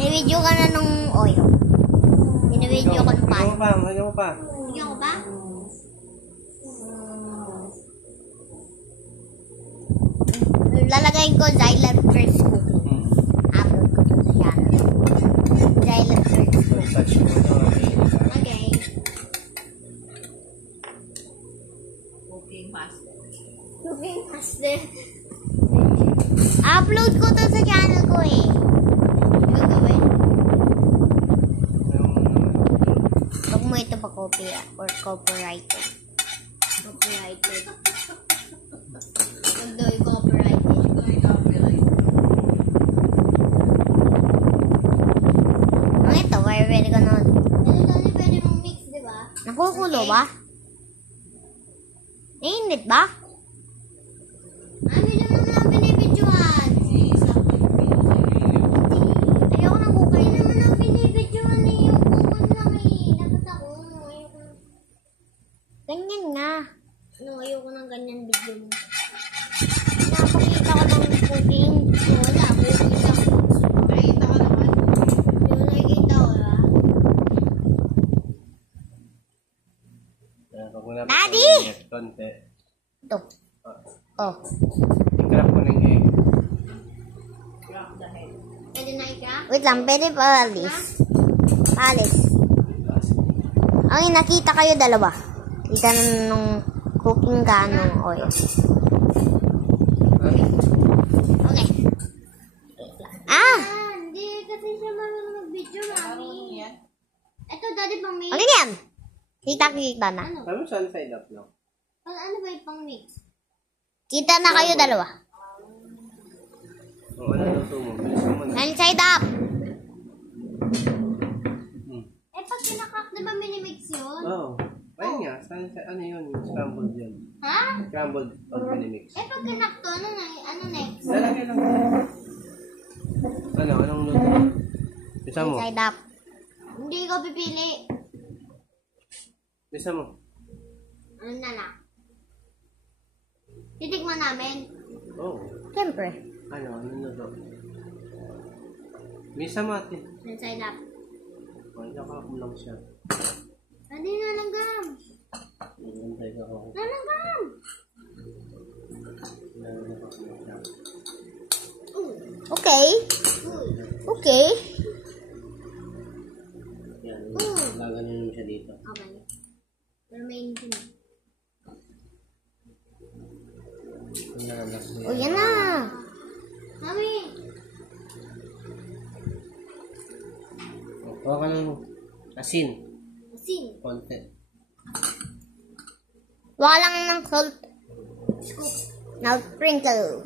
Binibidyo ka na nung oil. Binibidyo ka nung pan. Lagyan mo pa. Bigyan ko ba? Lalagay ko Zyler First Cooking. Upload ko to sa channel. Zyler First Cooking. Okay. Cooking master. Cooking Master. Upload ko to sa channel ko eh. Gagawin. Huwag mo ito pa copy or copyrighted. Copyrighted. Huwag daw i-copyrighted. Ito ay copyright. Ang ito, pwede ka na. Ito dali pwede mong mix, di ba? Nakukulo ba? Nainit ba? Ano yung mga binibidyoan? Ayoko na kukay naman ang binibidyoan eh. Yung kukay lang eh. Dapat ako. Ayoko. Ganyan nga. No, ayoko ng ganyan video mo. Napakita ko ng cooking. Wala, cooking lang. Nakita ka naman. Yung nakikita ko, diba? Daddy! Konti. Ito. Oh. I-crack mo na yung egg. Crack the head. Pwede na i-crack? Wait lang, pwede pa alis. Alis. Ang nakita kayo dalawa. Kita na nung cooking ka nung oil. Okay. Ah! Hindi kasi siya marunong mag-video, mami. Ito, daddy, pang mix. Okay yan. Kita na. Ano? Sabi mo saan side up lang? Ano ba yung pang mix? Kita na kayo dalawa. O, ano luto mo? Bilisan mo na. And side up! Eh, pag kinakak, di ba minimix yun? Oo. Ayun nga. Ano yun? Scrambled yun. Ha? Scrambled pag minimix. Eh, pag kinak to, ano next? Lalagay lang. Anong luto? Bisa mo. Side up. Hindi ko pipili. Bisa mo. Ano na lang? Titigman namin. Oo. Siyempre. Ano luto? Bisa mo ate. Side up. O, nakakap mo lang siya. Hindi nalanggam. Nantay ka ako. Nalanggam. Nakakap mo siya. Okay. Okay. Yan. Gaganin mo siya dito. Okay. Pero may hindi na. Oh, yan na. Mami. Kuha ka ng asin. Asin. Konti. Wala lang ng salt. Scoop. Now sprinkle.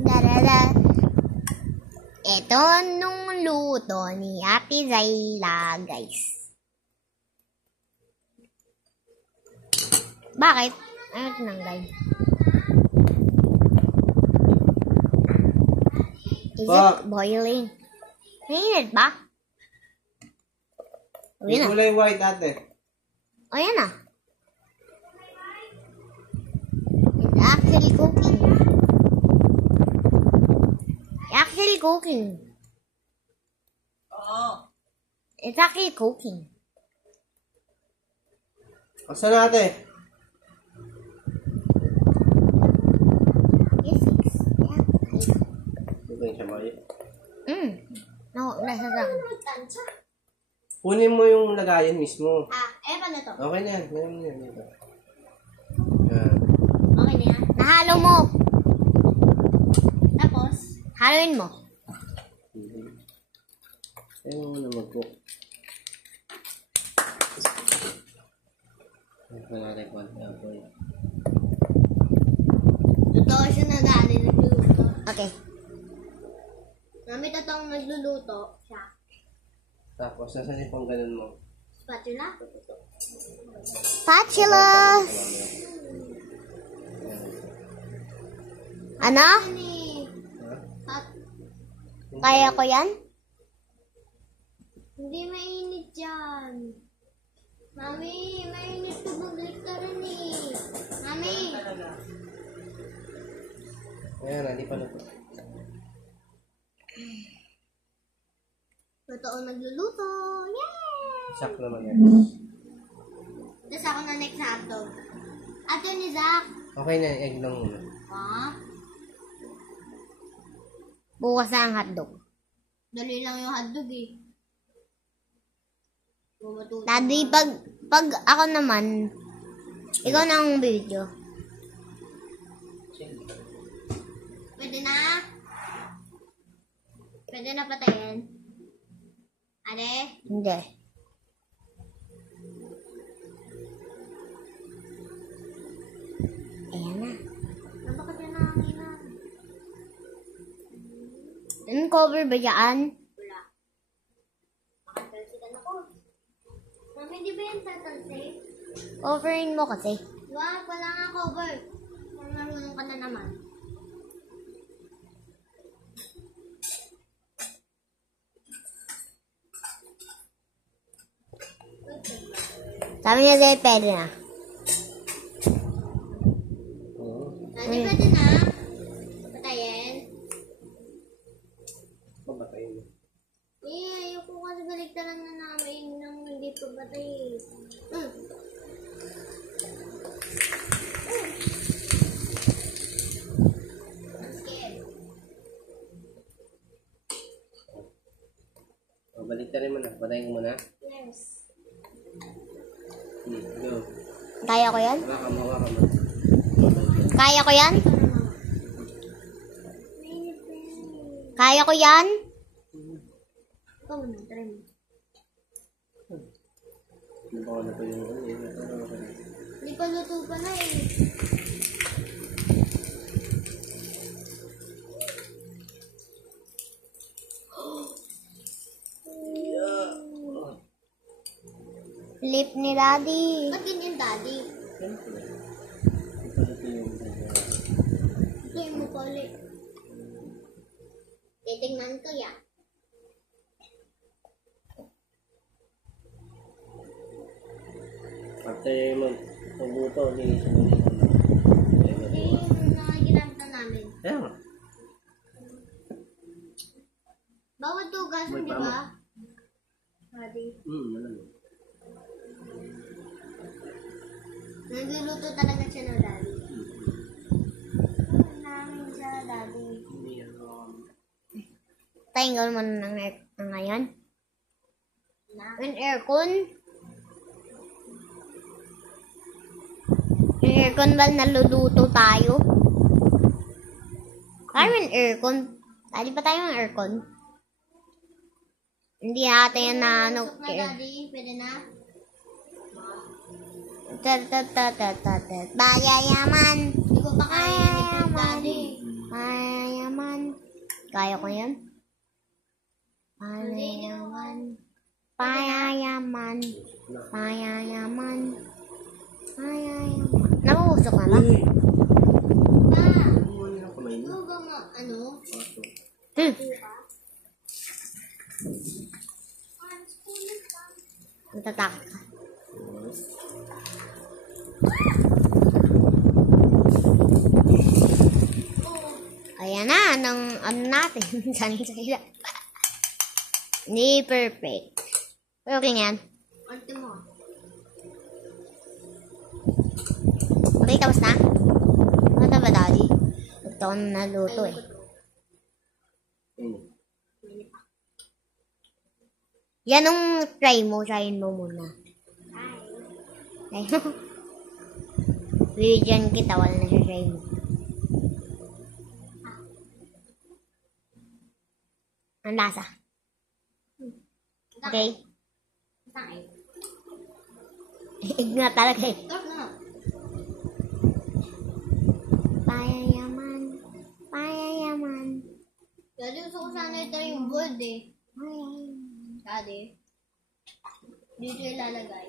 Darada. Ito nung luto ni Ate Zayla, guys. Bakit? Ayaw tinanggal. Is it boiling? Mainit ba? O, May yun na. kulay white ate. O, yan na. It's actually cooking. Actually cooking. Oo. It's actually cooking. Asa na ate? Yes, it's... Yeah. Dito yung siya mali. No, nasa sa akin. Kunin mo yung lagayan mismo. Paano to? Okay na yan. Ganyan mo yan. Dito. Yan. Okay na yan. Nahalo mo. Tapos, haluin mo. Ayaw mo na mag-cook. Ito natin konti ako eh. Totoo siya na dali nagluluto. Okay. Mami, totoong nagluluto siya. Tapos, nasan yung pang ganun mo? Spatula? Spatula! Ano? Ha? Kaya ko yan? Hindi mainit yan. Mami, mainit ko buglik ka rin eh. Mami! Ayan, hindi pa luto. Totoo nagluluto. Yay! Sakto naman yan. Tapos ako na next hotdog. Ate ni Zach. Okay na, egg lang muna. Ha? Bukas na ang hotdog. Dali lang yung hotdog eh. Daddy, pag ako naman, ikaw na ang video. Pwede na? Pwede na patayin? Ate? Hindi. Ayan na. Bakit yan nanginan? Anong cover ba yan? Wala. Makatalsikan ako. Mami, di ba yan tatalsi? Coverin mo kasi. Wag, wala nga cover. Marunong ka na naman. Sabi niya dahil pwede na. Hindi pwede na. Patayin. Papatayin mo. Ayoko kasi baliktaran na namin nang hindi pa patay. Balik ka rin mo na. Patayin mo na. Yes. Go. Kaya ko yan? Hawakan mo. Kaya ko yan? Kaya ko yan? Ikaw na, try mo. Nabawa na to yung ano eh. Hindi pa luto pa na eh. Lip ni Daddy. Ba't ganyan, Daddy? Ito yung mukha ulit. Titignan ko yan. After mo, pagbuto, linis mo. Hindi yung nakaginamit na namin. Kaya nga. Bawal tugasan, di ba? Daddy. Malam. Nagluluto talaga siya ng Daddy. Namin siya, Daddy. Tinggal mo na ng ngayon. Yung aircon. Yung aircon ba naluluto tayo? Kaya yung aircon. Dali pa tayo ng aircon? Hindi natin yan na ano. Daddy, pwede na? Bayayaman. Hindi ko pa kaya yan, Daddy. Bayayaman. Kaya ko yan? Bayayaman. Payayaman. Payayaman. Payayaman. Nakuusok ka na? Ma. Ano ba nga, ano? Natatakot ka. Ayan na, ano natin. Sansaya. Hindi perfect. Pero okay yan. Ante mo. Okay, tapos na? Ano ba, Daddy? Ito ko na naluto eh. Yan ang try mo. Tryin mo muna. Try mo. Bigyan kita, wala na siya try mo. Ang lasa. Okay? Ig nga talaga eh. Payayaman. Payayaman. Daddy, gusto ko sana ito yung gold eh. Daddy. Dito ilalagay.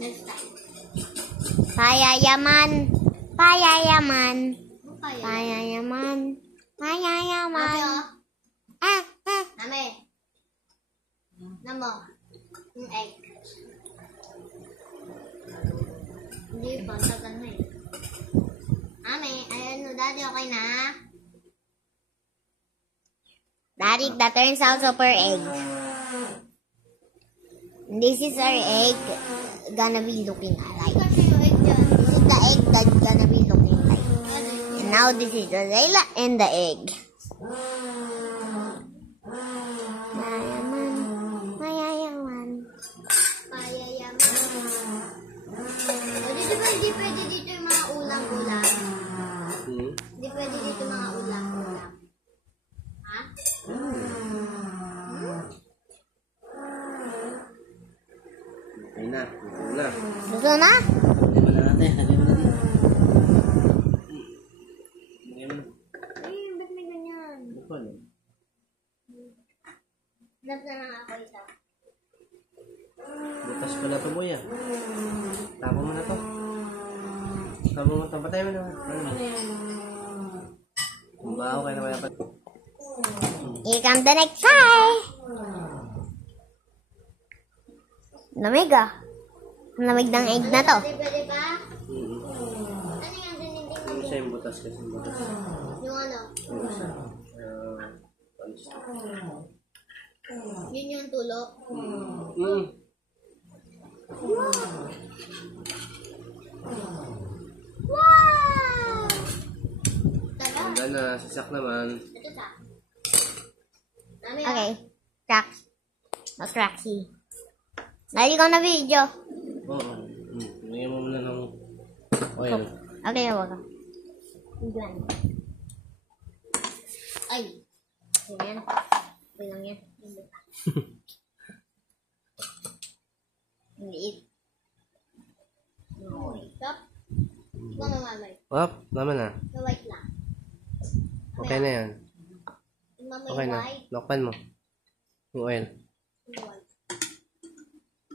Next time. Payayaman. Payayaman. Payayaman. Payayaman. Name. Namo. Yung egg. Hindi pa, tagal na eh. Ame, ayun no, Daddy, okay na? That turns out super egg. This is our egg gonna be looking like. This is the egg that's gonna be looking like. And now this is the Layla and the egg. Mayayaman. Mayayaman. Mayayaman. O, dito ba hindi pwede dito yung mga ulam-ulam? Hindi pwede dito mga ulam-ulam. Ha? Ayun na. Ayun na. Gusto na? Lagyan mo na natin. Lagyan mo na dito. Lagyan mo na. Ay, ba't may ganyan? Ano pa, no? Love na lang ako isa. Butas pa na ito, boy, ah. Tapo mo na to. Tapo mo to. Patay mo na. Kung baho kayo na kaya pa. Here comes the next try. Lamig ah. Ang lamig ng egg na to. Pwede pa? Ano yung dinding Ano siya yung butas kasi yung butas. yung ano? Yung isa. Yun yung tulo. Wow! Taga. Ganda na. Sasak naman. Ito sa. Okay. Cracks. Cracky. Dali ko na video. Oo. Lagyan mo muna ng oil. Okay, huwag ka. Diyan. Ay. Ayan. Okay lang yan. Ang liit. Stop. Huwag mamamay. Wap, naman na. Sa white lang. Okay na yan. Mamay Okay na. white. Lokpan mo. Yung oil. White.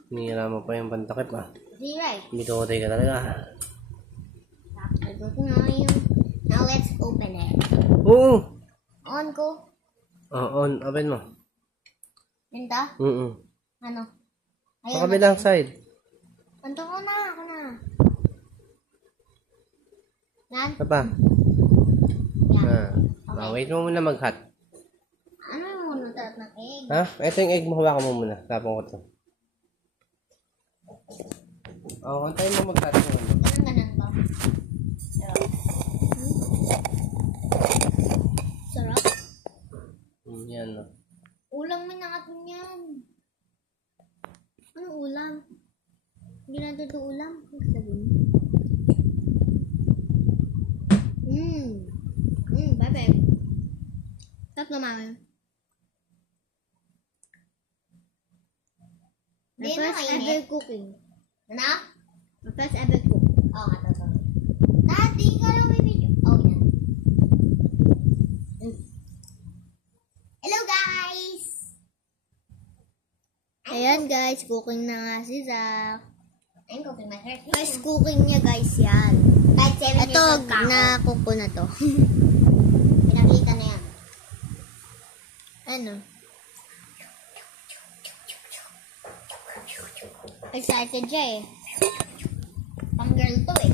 Nihira mo pa yung pantakip, ah. Zero eh. Bitote ka talaga. Tapos na yung... Now let's open it. Oo! On ko. On. Open mo. Ito? Ano? Sa kabilang side. Anto ko na. Ako na. Yan. Ito pa. Yan. Wait mo muna mag-hot. Ano yung munod ng egg? Ha? Ito yung egg mo. Hawakan mo muna. Tapong ko to. Antayin mo mag-hot mo. Ganun ba? Sarap. Yan, no. Ulam mo na atin yan. Ano ulam? Hindi natin ito ulam. Ano sabihin? Perfect. Sarap naman. My first ever cooking. Ano? My first ever cook. Oo nga, totoo. Dati ka lang may video. Oh, yan. Hello, guys! Ayan, guys. Cooking na nga si Zach. I'm cooking my first. First cooking niya, guys, yan. Ito, na-cook ko na to. Pinakita na yan. Ano? Excited siya eh. Pang girl to eh.